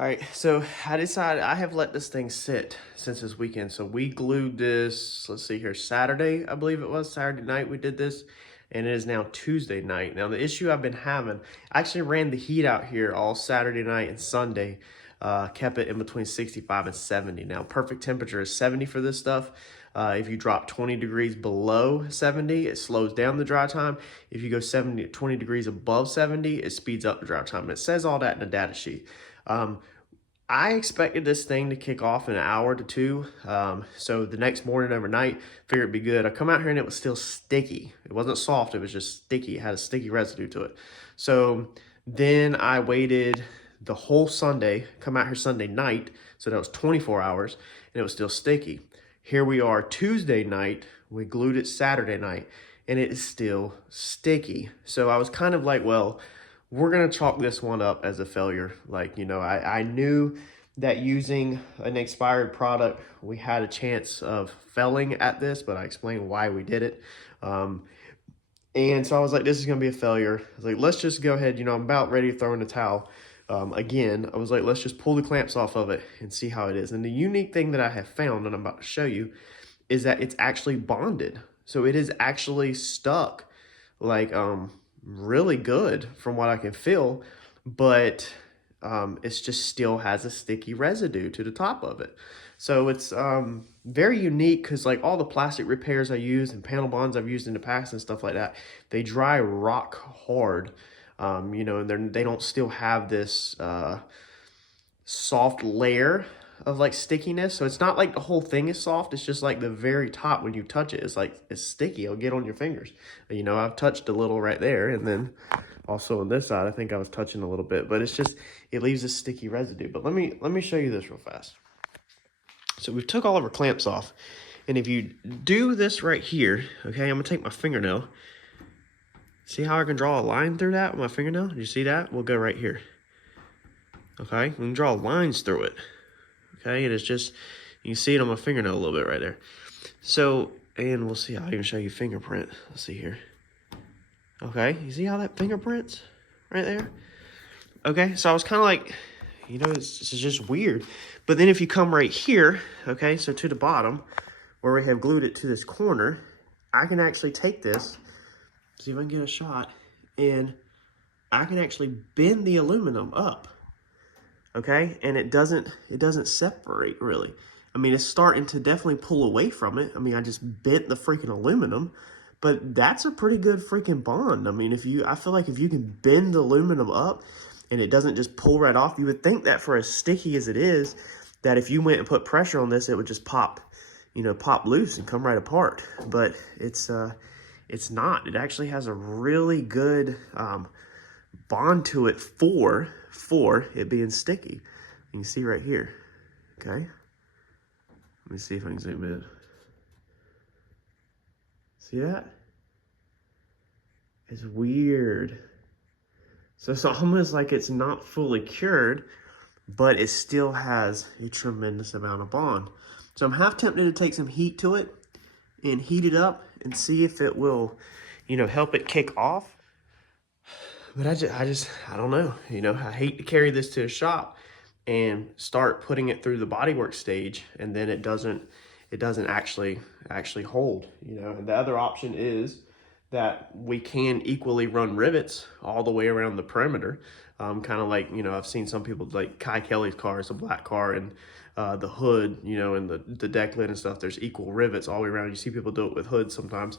All right, so I decided I have let this thing sit since this weekend. So we glued this, let's see here, Saturday, I believe it was, Saturday night we did this, and it is now Tuesday night. Now the issue I've been having, I actually ran the heat out here all Saturday night and Sunday, kept it in between 65 and 70. Now perfect temperature is 70 for this stuff. If you drop 20 degrees below 70, it slows down the dry time. If you go 20 degrees above 70, it speeds up the dry time. And it says all that in the data sheet. I expected this thing to kick off in an hour to two. So the next morning overnight, figured it'd be good. I come out here and it was still sticky. It wasn't soft, it was just sticky. It had a sticky residue to it. So then I waited the whole Sunday, come out here Sunday night. So that was 24 hours and it was still sticky. Here we are Tuesday night, we glued it Saturday night and it is still sticky. So I was kind of like, well, we're going to chalk this one up as a failure. Like, you know, I knew that using an expired product, we had a chance of failing at this, but I explained why we did it. And so I was like, this is going to be a failure. I was like, let's just go ahead. You know, I'm about ready to throw in the towel. Again, I was like, let's just pull the clamps off of it and see how it is. And the unique thing that I have found, and I'm about to show you, is that it's actually bonded. So it is actually stuck, like, really good from what I can feel, but it's just still has a sticky residue to the top of it. So it's very unique because like all the plastic repairs I use and panel bonds I've used in the past and stuff like that, they dry rock hard, you know, and they don't still have this soft layer of like stickiness. So it's not like the whole thing is soft, it's just like the very top when you touch it, it's like it's sticky. It'll get on your fingers. You know, I've touched a little right there, and then also on this side I think I was touching a little bit, but it's just, it leaves a sticky residue. But let me show you this real fast. So we took all of our clamps off, and if you do this right here, okay, I'm gonna take my fingernail. See how I can draw a line through that with my fingernail? Did you see that? We'll go right here. Okay, we can draw lines through it. Okay, and it's just, you can see it on my fingernail a little bit right there. So, and we'll see, I'll even show you fingerprint. Let's see here. Okay, you see how that fingerprint's right there? Okay, so I was kind of like, you know, this is just weird. But then if you come right here, okay, so to the bottom, where we have glued it to this corner, I can actually take this, see if I can get a shot, and I can actually bend the aluminum up. Okay, and it doesn't separate really. I mean, it's starting to definitely pull away from it. I mean, I just bent the freaking aluminum, but that's a pretty good freaking bond. I mean, I feel like if you can bend the aluminum up and it doesn't just pull right off, you would think that for as sticky as it is, that if you went and put pressure on this, it would just pop, you know, pop loose and come right apart. But it's not. It actually has a really good bond to it for it being sticky. You can see right here. Okay, let me see if I can zoom in. See that? It's weird. So it's almost like it's not fully cured, but it still has a tremendous amount of bond. So I'm half tempted to take some heat to it and heat it up and see if it will, you know, help it kick off. But I don't know. You know, I hate to carry this to a shop and start putting it through the bodywork stage, and then it doesn't actually hold. You know, and the other option is that we can equally run rivets all the way around the perimeter. Kind of like, you know, I've seen some people, like Kai Kelly's car is a black car, and the hood, you know, and the deck lid and stuff, there's equal rivets all the way around. You see people do it with hoods sometimes.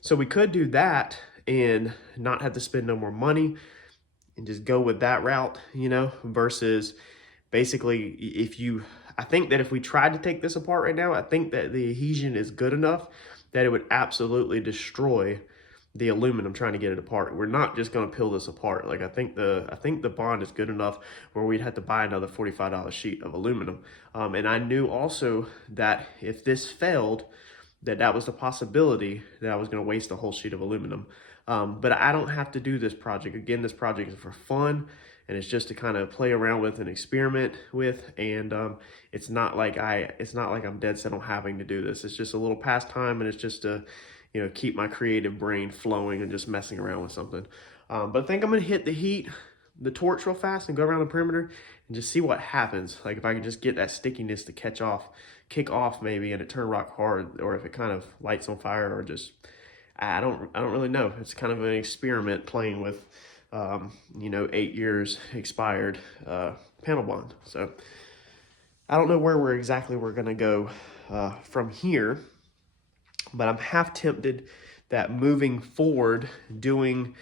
So we could do that and not have to spend no more money and just go with that route, you know, versus basically I think that if we tried to take this apart right now, I think that the adhesion is good enough that it would absolutely destroy the aluminum trying to get it apart. We're not just going to peel this apart. Like I think the bond is good enough where we'd have to buy another $45 sheet of aluminum. And I knew also that if this failed, that was the possibility that I was going to waste a whole sheet of aluminum. But I don't have to do this project. Again, this project is for fun, and it's just to kind of play around with and experiment with. And it's not like I'm dead set on having to do this. It's just a little pastime, and it's just to, you know, keep my creative brain flowing and just messing around with something. But I think I'm gonna hit the heat, the torch real fast and go around the perimeter and just see what happens. Like if I can just get that stickiness to kick off maybe, and it turn rock hard, or if it kind of lights on fire, or just, I don't really know. It's kind of an experiment playing with, you know, 8 years expired panel bond. So I don't know where we're gonna go from here, but I'm half tempted that moving forward, doing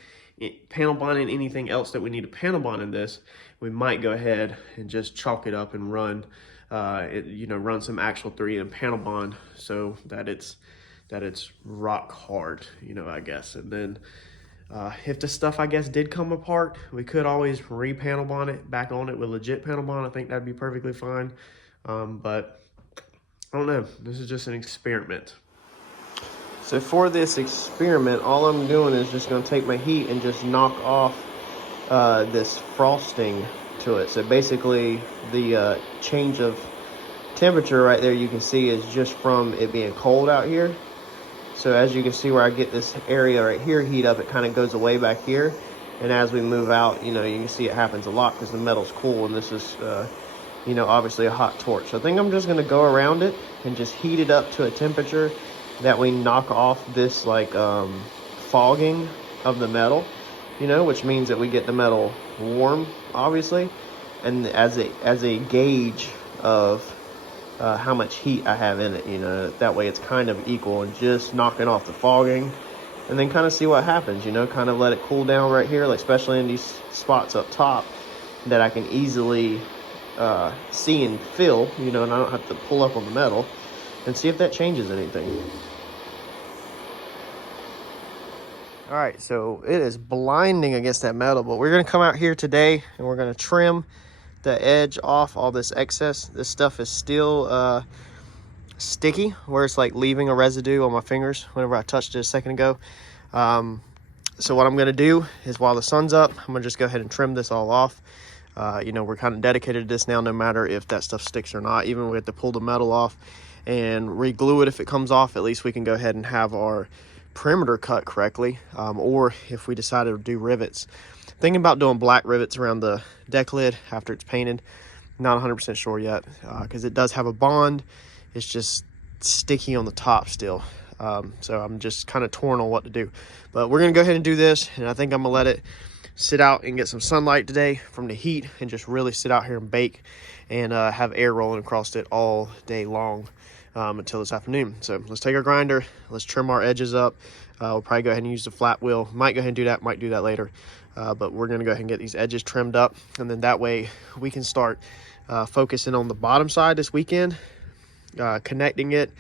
panel bonding anything else that we need to panel bond in this, we might go ahead and just chalk it up and run, you know, run some actual 3M panel bond so that it's rock hard, you know, I guess. And then if the stuff, I guess, did come apart, we could always re-panel bond it back on it with legit panel bond. I think that'd be perfectly fine. But I don't know. This is just an experiment. So for this experiment, all I'm doing is just going to take my heat and just knock off this frosting to it. So basically the change of temperature right there, you can see, is just from it being cold out here. So as you can see where I get this area right here heat up, it kind of goes away back here. And as we move out, you know, you can see it happens a lot because the metal's cool, and this is, you know, obviously a hot torch. So I think I'm just going to go around it and just heat it up to a temperature that we knock off this like fogging of the metal, you know, which means that we get the metal warm, obviously, and as a gauge of how much heat I have in it, you know, that way it's kind of equal, and just knocking off the fogging, and then kind of see what happens, you know, kind of let it cool down right here, like especially in these spots up top that I can easily see and feel, you know, and I don't have to pull up on the metal, and see if that changes anything. All right, so it is blinding against that metal, but we're gonna come out here today and we're gonna trim the edge off all this excess. This stuff is still sticky, where it's like leaving a residue on my fingers whenever I touched it a second ago. So what I'm gonna do is, while the sun's up, I'm gonna just go ahead and trim this all off. You know, we're kind of dedicated to this now, no matter if that stuff sticks or not. Even if we have to pull the metal off and re-glue it if it comes off, at least we can go ahead and have our perimeter cut correctly. Or if we decided to do rivets, thinking about doing black rivets around the deck lid after it's painted. Not 100% sure yet, because it does have a bond. It's just sticky on the top still. So I'm just kind of torn on what to do, but we're gonna go ahead and do this, and I think I'm gonna let it sit out and get some sunlight today from the heat, and just really sit out here and bake, and have air rolling across it all day long until this afternoon. So let's take our grinder, let's trim our edges up. We'll probably go ahead and use the flat wheel. Might go ahead and do that, might do that later. But we're gonna go ahead and get these edges trimmed up, and then that way we can start focusing on the bottom side this weekend, connecting it,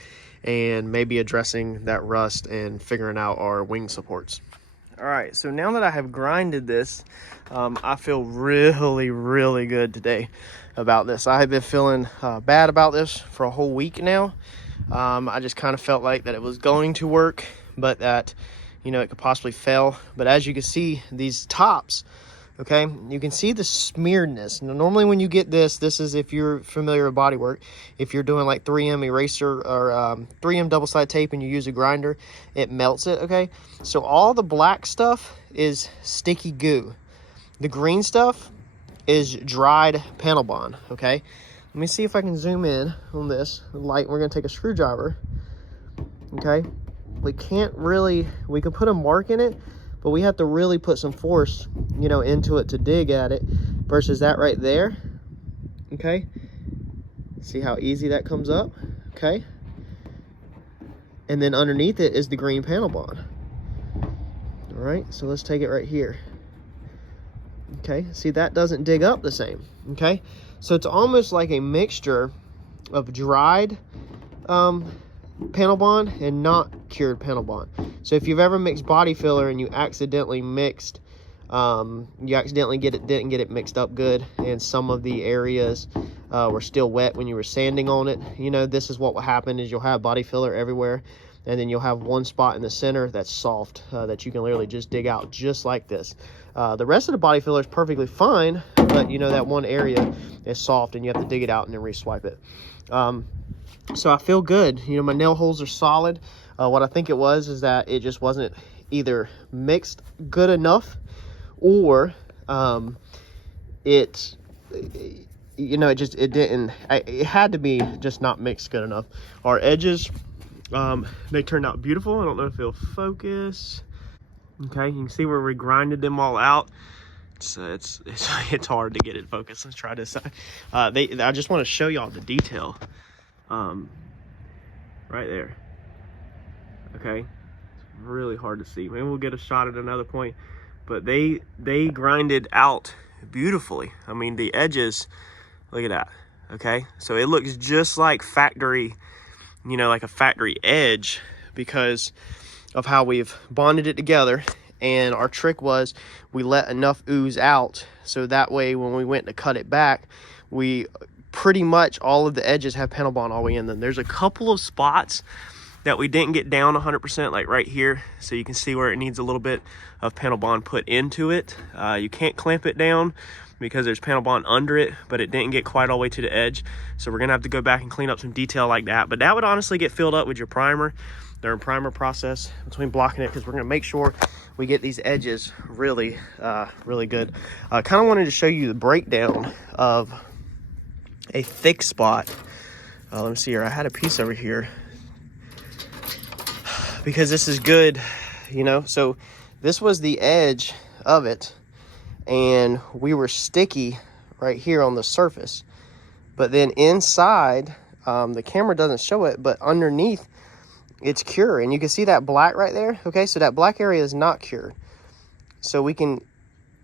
and maybe addressing that rust and figuring out our wing supports. All right, so now that I have grinded this, I feel really good today about this. I have been feeling bad about this for a whole week now. I just kind of felt like that it was going to work, but that, you know, it could possibly fail. But as you can see, these tops, okay, you can see the smearedness. Now, normally when you get this is, if you're familiar with bodywork, if you're doing like 3M eraser or 3M double-sided tape and you use a grinder, it melts it, okay? So all the black stuff is sticky goo. The green stuff is dried panel bond, okay? Let me see if I can zoom in on this light. We're gonna take a screwdriver, okay? We can't really, we can put a mark in it, but we have to really put some force, you know, into it to dig at it, versus that right there, okay? See how easy that comes up, okay? And then underneath it is the green panel bond. All right, so let's take it right here. Okay, see, that doesn't dig up the same, okay? So it's almost like a mixture of dried panel bond and not cured panel bond. So if you've ever mixed body filler and you accidentally mixed, didn't get it mixed up good, and some of the areas were still wet when you were sanding on it, you know, this is what will happen, is you'll have body filler everywhere, and then you'll have one spot in the center that's soft, that you can literally just dig out just like this. The rest of the body filler is perfectly fine, but you know, that one area is soft and you have to dig it out and then re-swipe it. So I feel good. You know, my nail holes are solid. What I think it was is that it just wasn't either mixed good enough, or it, you know, it didn't, it had to be just not mixed good enough. Our edges, they turned out beautiful. I don't know if it'll focus. Okay, you can see where we grinded them all out. It's hard to get it focused. Let's try this side. I just want to show y'all the detail, right there. Okay, it's really hard to see. Maybe we'll get a shot at another point, but they grinded out beautifully. I mean, the edges, look at that. Okay, so it looks just like factory, you know, like a factory edge, because of how we've bonded it together. And our trick was we let enough ooze out so that way when we went to cut it back, we pretty much all of the edges have panel bond all the way in them. There's a couple of spots that we didn't get down 100%, like right here, so you can see where it needs a little bit of panel bond put into it. You can't clamp it down because there's panel bond under it, but it didn't get quite all the way to the edge, so we're gonna have to go back and clean up some detail like that. But that would honestly get filled up with your primer during primer process between blocking it, because we're gonna make sure we get these edges really really good. I kind of wanted to show you the breakdown of a thick spot. Let me see here, I had a piece over here because this is good, you know. So this was the edge of it, and we were sticky right here on the surface, but then inside, the camera doesn't show it, but underneath it's cured, and you can see that black right there. Okay, so that black area is not cured, so we can,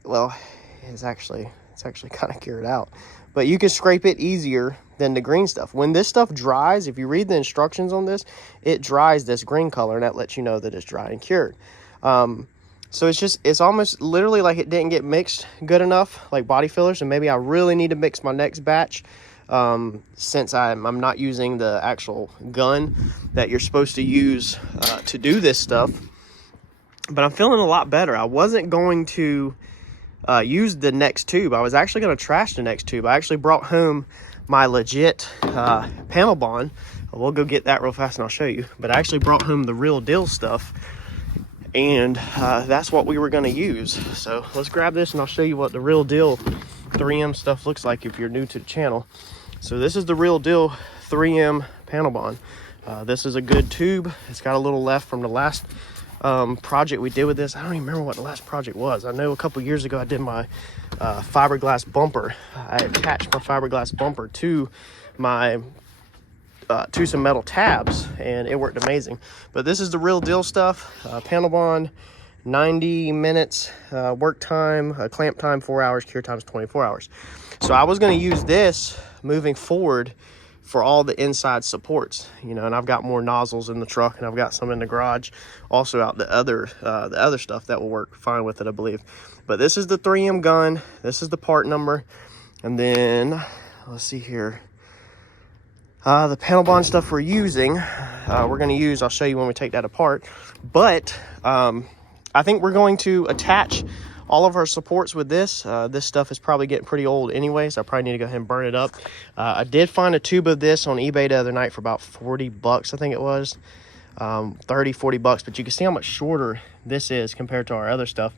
well, it's actually kind of cured out, but you can scrape it easier than the green stuff. When this stuff dries, if you read the instructions on this, it dries this green color, and that lets you know that it's dry and cured. So it's almost literally like it didn't get mixed good enough, like body fillers, and maybe I really need to mix my next batch, since I'm not using the actual gun that you're supposed to use to do this stuff. But I'm feeling a lot better. I wasn't going to use the next tube. I was actually going to trash the next tube. I actually brought home my legit panel bond. We'll go get that real fast and I'll show you. But I actually brought home the real deal stuff, and that's what we were going to use. So let's grab this and I'll show you what the real deal 3M stuff looks like if you're new to the channel. So this is the real deal 3M panel bond. This is a good tube. It's got a little left from the last project we did with this. I don't even remember what the last project was. I know a couple years ago I did my fiberglass bumper. I attached my fiberglass bumper to my to some metal tabs, and it worked amazing. But this is the real deal stuff. Panel bond, 90 minutes work time, clamp time 4 hours, cure time is 24 hours. So I was going to use this moving forward for all the inside supports, you know, and I've got more nozzles in the truck, and I've got some in the garage also out the other stuff that will work fine with it, I believe. But this is the 3M gun, this is the part number, and then let's see here, the panel bond stuff we're using, we're going to use, I'll show you when we take that apart. But I think we're going to attach all of our supports with this. This stuff is probably getting pretty old anyway, so I probably need to go ahead and burn it up. I did find a tube of this on eBay the other night for about 40 bucks, I think it was. 30, 40 bucks, but you can see how much shorter this is compared to our other stuff.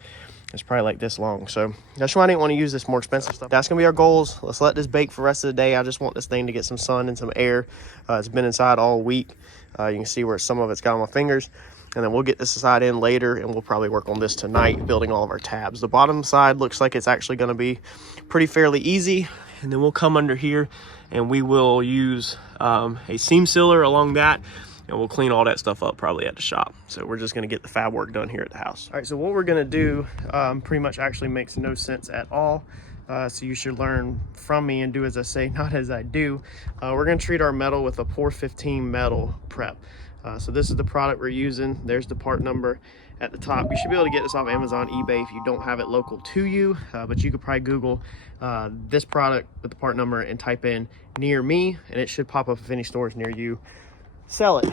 It's probably like this long, so that's why I didn't want to use this more expensive stuff. That's gonna be our goals. Let's let this bake for the rest of the day. I just want this thing to get some sun and some air. It's been inside all week. You can see where some of it's got on my fingers. And then we'll get this side in later, and we'll probably work on this tonight, building all of our tabs. The bottom side looks like it's actually going to be pretty fairly easy. And then we'll come under here, and we will use a seam sealer along that, and we'll clean all that stuff up probably at the shop. So we're just going to get the fab work done here at the house. All right, so what we're going to do pretty much actually makes no sense at all. So you should learn from me and do as I say, not as I do. We're going to treat our metal with a Pour 15 metal prep. So this is the product we're using. There's the part number at the top. You should be able to get this off Amazon, eBay if you don't have it local to you, but you could probably Google this product with the part number and type in near me, and it should pop up if any stores near you sell it.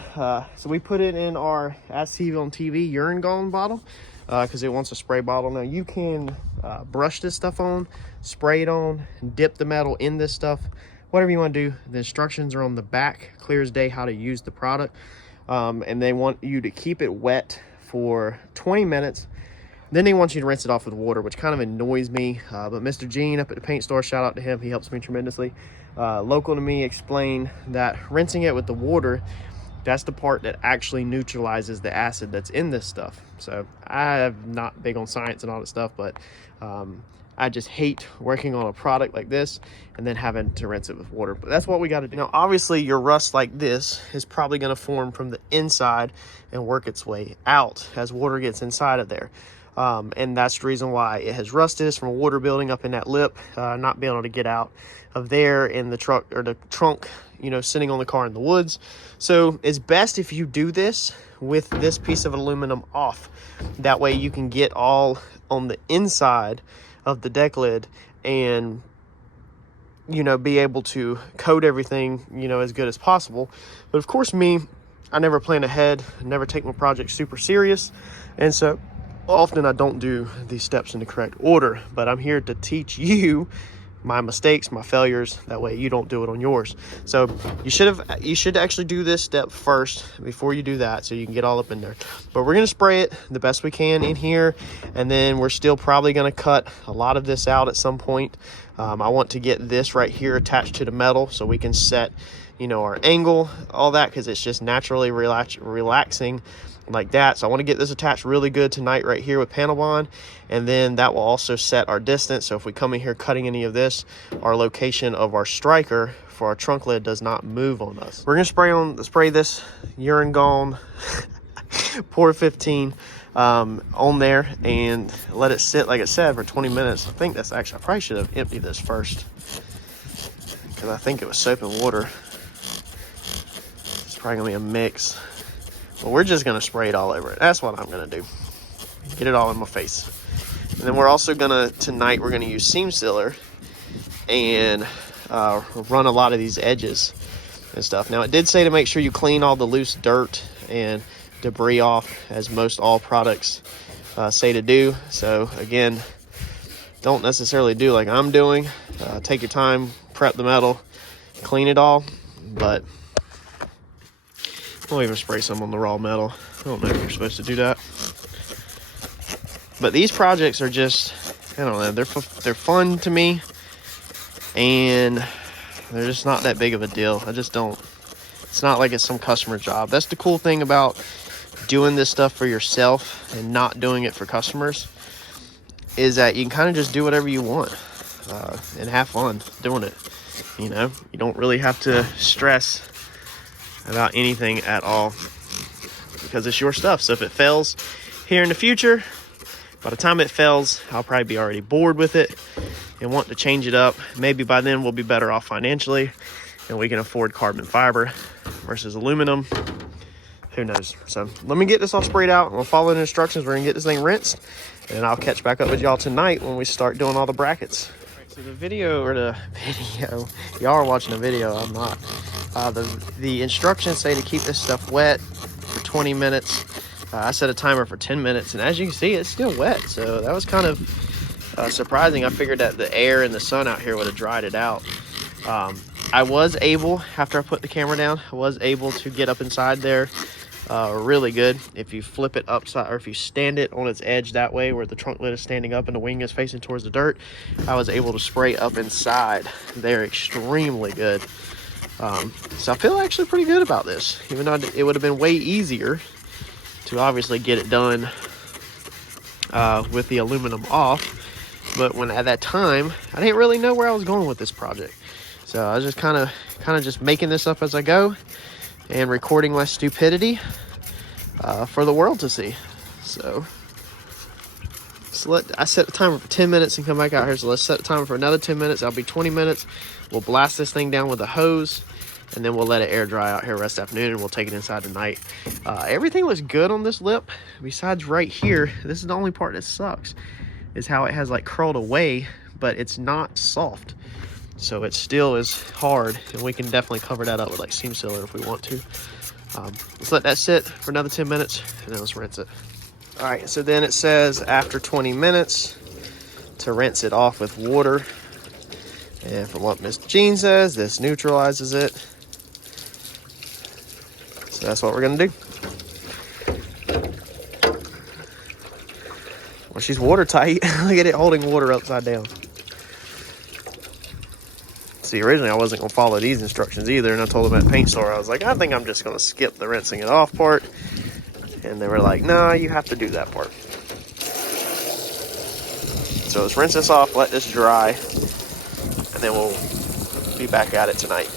So we put it in our As TV on TV urine gallon bottle because it wants a spray bottle. Now you can brush this stuff on, spray it on, dip the metal in this stuff, whatever you want to do. The instructions are on the back, clear as day, how to use the product. And they want you to keep it wet for 20 minutes Then he wants you to rinse it off with water, which kind of annoys me. But Mr. Gene up at the paint store, shout out to him. He helps me tremendously. Local to me explained that rinsing it with the water, that's the part that actually neutralizes the acid that's in this stuff. So I'm not big on science and all that stuff, but I just hate working on a product like this and then having to rinse it with water. But that's what we got to do. Now, obviously, your rust like this is probably going to form from the inside and work its way out as water gets inside of there. And that's the reason why it has rusted. It's from water building up in that lip, not being able to get out of there in the truck or the trunk, you know, sitting on the car in the woods. So it's best if you do this with this piece of aluminum off. That way you can get all on the inside of the deck lid and, you know, be able to coat everything, you know, as good as possible. But of course, I never plan ahead, never take my project super serious. And so often I don't do these steps in the correct order, but I'm here to teach you my mistakes, my failures, that way you don't do it on yours. So you should actually do this step first before you do that, so you can get all up in there. But we're going to spray it the best we can in here, and then we're still probably going to cut a lot of this out at some point. I want to get this right here attached to the metal so we can set, you know, our angle, all that, because it's just naturally relaxing like that. So I want to get this attached really good tonight right here with panel bond, and then that will also set our distance. So if we come in here cutting any of this, our location of our striker for our trunk lid does not move on us. We're going to spray this Urine Gone Pour 15 on there and let it sit, like I said, for 20 minutes. I think that's actually, I probably should have emptied this first because I think it was soap and water. It's probably gonna be a mix. But we're just gonna spray it all over it. That's what I'm gonna do. Get it all in my face. And then we're also tonight we're gonna use seam sealer and run a lot of these edges and stuff. Now it did say to make sure you clean all the loose dirt and debris off, as most all products say to do. So again, don't necessarily do like I'm doing. Take your time, prep the metal, clean it all, but I'll even spray some on the raw metal. I don't know if you're supposed to do that. But these projects are just, I don't know, they're fun to me, and they're just not that big of a deal. I just don't, it's not like it's some customer job. That's the cool thing about doing this stuff for yourself and not doing it for customers, is that you can kind of just do whatever you want and have fun doing it. You know, you don't really have to stress about anything at all because it's your stuff. So if it fails here in the future, by the time it fails, I'll probably be already bored with it and want to change it up. Maybe by then we'll be better off financially and we can afford carbon fiber versus aluminum. Who knows? So let me get this all sprayed out. We'll follow the instructions. We're gonna get this thing rinsed, and I'll catch back up with y'all tonight when we start doing all the brackets. So the video, y'all are watching the video, I'm not. The instructions say to keep this stuff wet for 20 minutes. I set a timer for 10 minutes, and as you can see, it's still wet. So that was kind of surprising. I figured that the air and the sun out here would have dried it out. I was able, after I put the camera down, I was able to get up inside there really good. If you flip it upside, or if you stand it on its edge that way where the trunk lid is standing up and the wing is facing towards the dirt, I was able to spray up inside there extremely good. So I feel actually pretty good about this, even though it would have been way easier to obviously get it done with the aluminum off. But when at that time, I didn't really know where I was going with this project. So I was just kind of just making this up as I go and recording my stupidity for the world to see. So I set the timer for 10 minutes and come back out here. So let's set the timer for another 10 minutes. That'll be 20 minutes. We'll blast this thing down with a hose, and then we'll let it air dry out here rest afternoon, and we'll take it inside tonight. Everything looks good on this lip. Besides right here, this is the only part that sucks, is how it has like curled away, but it's not soft. So it still is hard, and we can definitely cover that up with like seam sealer if we want to. Let's let that sit for another 10 minutes, and then let's rinse it. All right, so then it says after 20 minutes to rinse it off with water. And from what Mr. Gene says, this neutralizes it. So that's what we're gonna do. she's watertight. Look at it holding water upside down. See, originally I wasn't going to follow these instructions either, and I told them at paint store, I was like, I think I'm just going to skip the rinsing it off part. And they were like, no, you have to do that part. So let's rinse this off, let this dry, and then we'll be back at it tonight.